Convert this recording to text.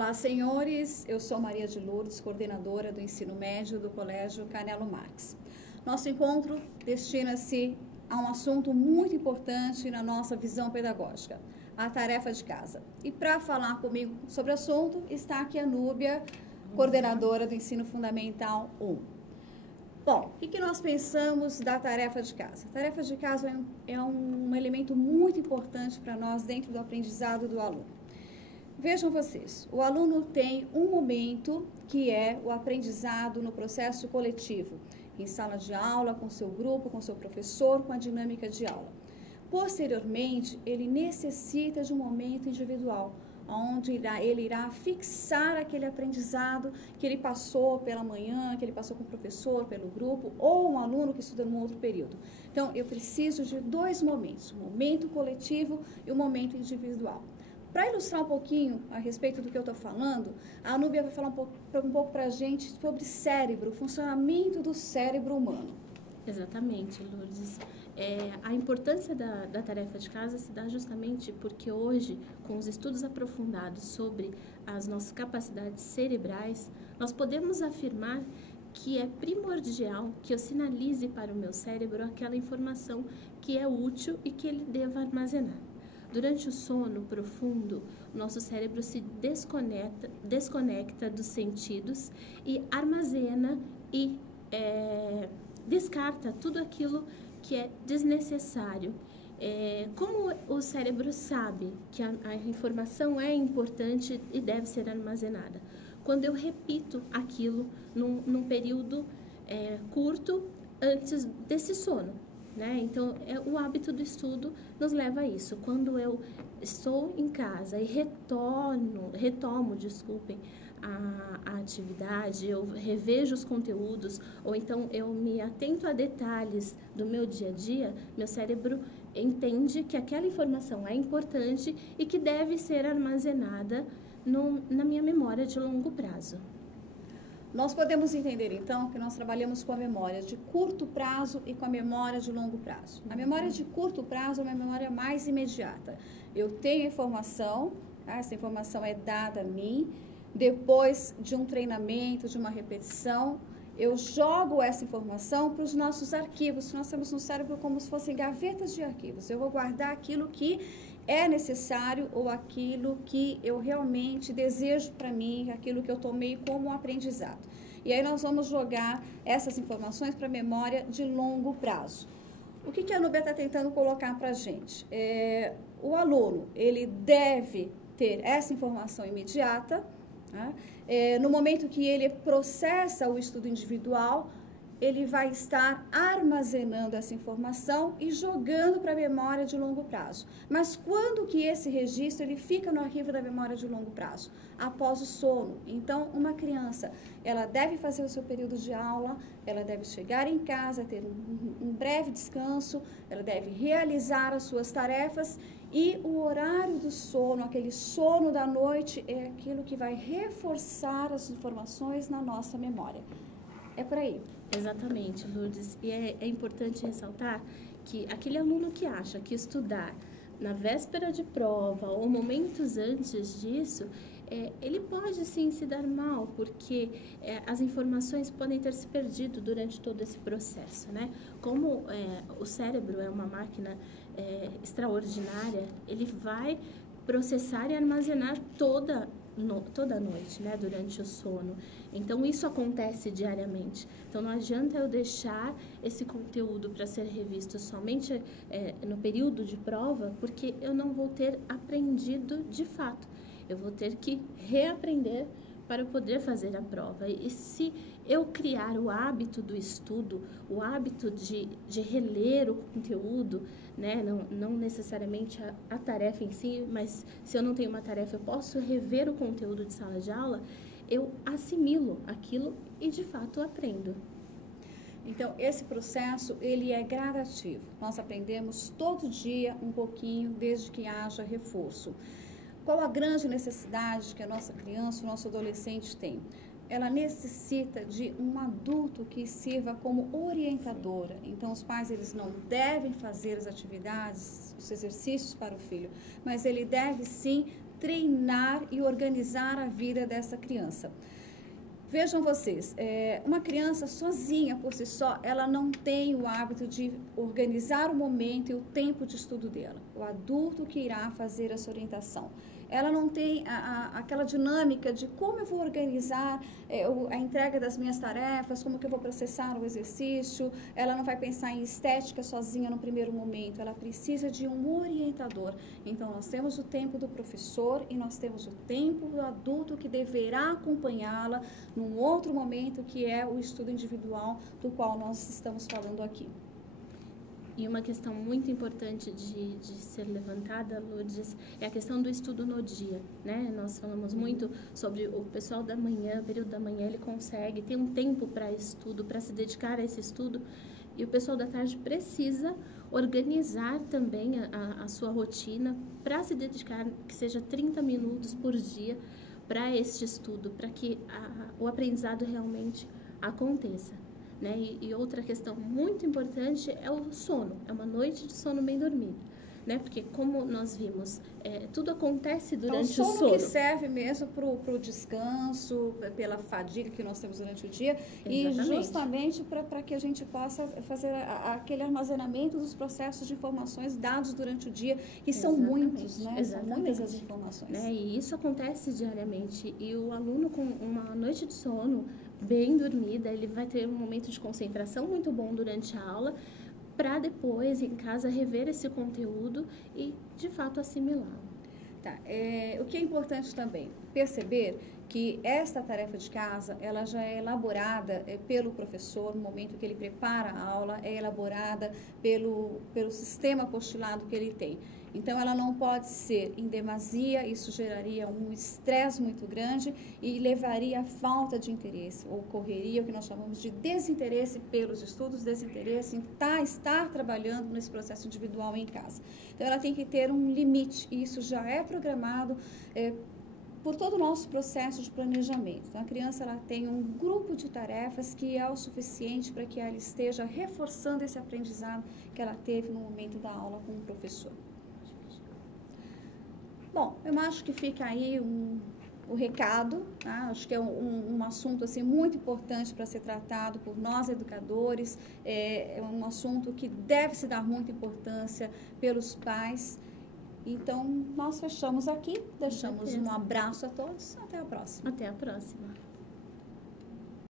Olá, senhores. Eu sou Maria de Lourdes, coordenadora do ensino médio do Colégio Canelo Marques. Nosso encontro destina-se a um assunto muito importante na nossa visão pedagógica, a tarefa de casa. E para falar comigo sobre o assunto, está aqui a Núbia, coordenadora do ensino fundamental 1. Bom, o que nós pensamos da tarefa de casa? A tarefa de casa é um elemento muito importante para nós dentro do aprendizado do aluno. Vejam vocês, o aluno tem um momento que é o aprendizado no processo coletivo, em sala de aula, com seu grupo, com seu professor, com a dinâmica de aula. Posteriormente, ele necessita de um momento individual, onde ele irá fixar aquele aprendizado que ele passou pela manhã, que ele passou com o professor, pelo grupo, ou um aluno que estuda num outro período. Então, eu preciso de dois momentos, o momento coletivo e o momento individual. Para ilustrar um pouquinho a respeito do que eu estou falando, a Núbia vai falar um pouco para a gente sobre cérebro, o funcionamento do cérebro humano. Exatamente, Lourdes. A importância da tarefa de casa se dá justamente porque hoje, com os estudos aprofundados sobre as nossas capacidades cerebrais, nós podemos afirmar que é primordial que eu sinalize para o meu cérebro aquela informação que é útil e que ele deva armazenar. Durante o sono profundo, nosso cérebro se desconecta dos sentidos e armazena e descarta tudo aquilo que é desnecessário. Como o cérebro sabe que a informação é importante e deve ser armazenada? Quando eu repito aquilo num período curto antes desse sono. Então, o hábito do estudo nos leva a isso. Quando eu estou em casa e retomo, a atividade, eu revejo os conteúdos, ou então eu me atento a detalhes do meu dia a dia, meu cérebro entende que aquela informação é importante e que deve ser armazenada na minha memória de longo prazo. Nós podemos entender, então, que nós trabalhamos com a memória de curto prazo e com a memória de longo prazo. A memória de curto prazo é uma memória mais imediata. Eu tenho informação, essa informação é dada a mim, depois de um treinamento, de uma repetição, eu jogo essa informação para os nossos arquivos. Nós temos no cérebro como se fossem gavetas de arquivos. Eu vou guardar aquilo que é necessário ou aquilo que eu realmente desejo para mim, aquilo que eu tomei como aprendizado. E aí nós vamos jogar essas informações para a memória de longo prazo. O que a Núbia está tentando colocar para a gente? O aluno, ele deve ter essa informação imediata, né? No momento que ele processa o estudo individual, ele vai estar armazenando essa informação e jogando para a memória de longo prazo. Mas quando que esse registro ele fica no arquivo da memória de longo prazo? Após o sono. Então, uma criança, ela deve fazer o seu período de aula, ela deve chegar em casa, ter um breve descanso, ela deve realizar as suas tarefas e o horário do sono, aquele sono da noite, é aquilo que vai reforçar as informações na nossa memória. É por aí. Exatamente, Lourdes. E é importante ressaltar que aquele aluno que acha que estudar na véspera de prova ou momentos antes disso, ele pode sim se dar mal, porque as informações podem ter se perdido durante todo esse processo, né? Como o cérebro é uma máquina extraordinária, ele vai processar e armazenar toda a noite, né, durante o sono. Então, isso acontece diariamente. Então, não adianta eu deixar esse conteúdo para ser revisto somente no período de prova, porque eu não vou ter aprendido de fato. Eu vou ter que reaprender para eu poder fazer a prova. E se eu criar o hábito do estudo, o hábito de reler o conteúdo, né? Não necessariamente a tarefa em si, mas se eu não tenho uma tarefa, eu posso rever o conteúdo de sala de aula, eu assimilo aquilo e, de fato, aprendo. Então, esse processo, ele é gradativo. Nós aprendemos todo dia um pouquinho, desde que haja reforço. Qual a grande necessidade que a nossa criança, o nosso adolescente tem? Ela necessita de um adulto que sirva como orientadora. Então, os pais, eles não devem fazer as atividades, os exercícios para o filho, mas ele deve, sim, treinar e organizar a vida dessa criança. Vejam vocês, uma criança sozinha, por si só, ela não tem o hábito de organizar o momento e o tempo de estudo dela. O adulto que irá fazer essa orientação. Ela não tem aquela dinâmica de como eu vou organizar a entrega das minhas tarefas, como que eu vou processar o exercício. Ela não vai pensar em estética sozinha no primeiro momento. Ela precisa de um orientador. Então, nós temos o tempo do professor e nós temos o tempo do adulto que deverá acompanhá-la num outro momento, que é o estudo individual do qual nós estamos falando aqui. E uma questão muito importante de ser levantada, Lourdes, é a questão do estudo no dia, né? Nós falamos muito sobre o pessoal da manhã, período da manhã, ele consegue ter um tempo para estudo, para se dedicar a esse estudo, e o pessoal da tarde precisa organizar também a sua rotina para se dedicar, que seja 30 minutos por dia, para este estudo, para que o aprendizado realmente aconteça. Né? E outra questão muito importante é o sono, é uma noite de sono bem dormido, né? Porque como nós vimos, tudo acontece durante o sono. Que serve mesmo para o descanso, pela fadiga que nós temos durante o dia. Exatamente. E justamente para que a gente possa fazer aquele armazenamento dos processos de informações dados durante o dia, que são muitos, né? Exatamente. São muitas as informações. Né? E isso acontece diariamente, e o aluno com uma noite de sono bem dormida, ele vai ter um momento de concentração muito bom durante a aula, para depois, em casa, rever esse conteúdo e, de fato, assimilá-lo. Tá. O que é importante também, perceber que esta tarefa de casa, ela já é elaborada pelo professor no momento que ele prepara a aula, é elaborada pelo sistema apostilado que ele tem. Então, ela não pode ser em demasia, isso geraria um estresse muito grande e levaria a falta de interesse, ocorreria o que nós chamamos de desinteresse pelos estudos, desinteresse em estar trabalhando nesse processo individual em casa. Então, ela tem que ter um limite, e isso já é programado por todo o nosso processo de planejamento. Então, a criança ela tem um grupo de tarefas que é o suficiente para que ela esteja reforçando esse aprendizado que ela teve no momento da aula com o professor. Bom, eu acho que fica aí o recado, tá? Acho que é um assunto assim, muito importante para ser tratado por nós educadores, é um assunto que deve se dar muita importância pelos pais. Então, nós fechamos aqui, deixamos um abraço a todos, até a próxima. Até a próxima.